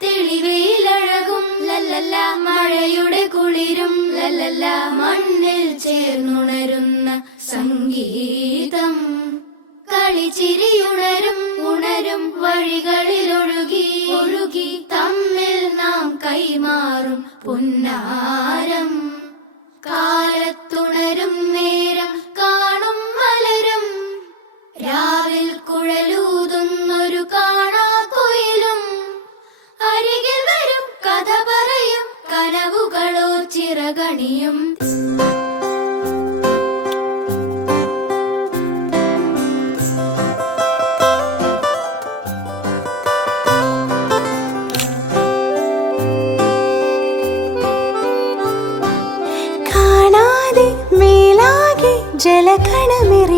തെളിവയിലഴകും ലല്ലല്ല, മഴയുടെ കുളിരും ലല്ലല്ല, മണ്ണിൽ ചേർന്നുണരുന്ന സംഗീതം. കളിച്ചിരിയുണരും ഉണരും വഴികളിൽ ഒഴുകി ഒഴുകി തമ്മിൽ നാം കൈമാറും പുന്നാരം. കാലത്തുണരും നേരം കാണും മലരും, രാവിൽ കുഴലൂതുന്നൊരു കാണാക്കുയിലും. അരികിൽ വരും കഥ പറയും കനവുകളോ ചിറകണിയും. ജലകണമെറിയുന്നു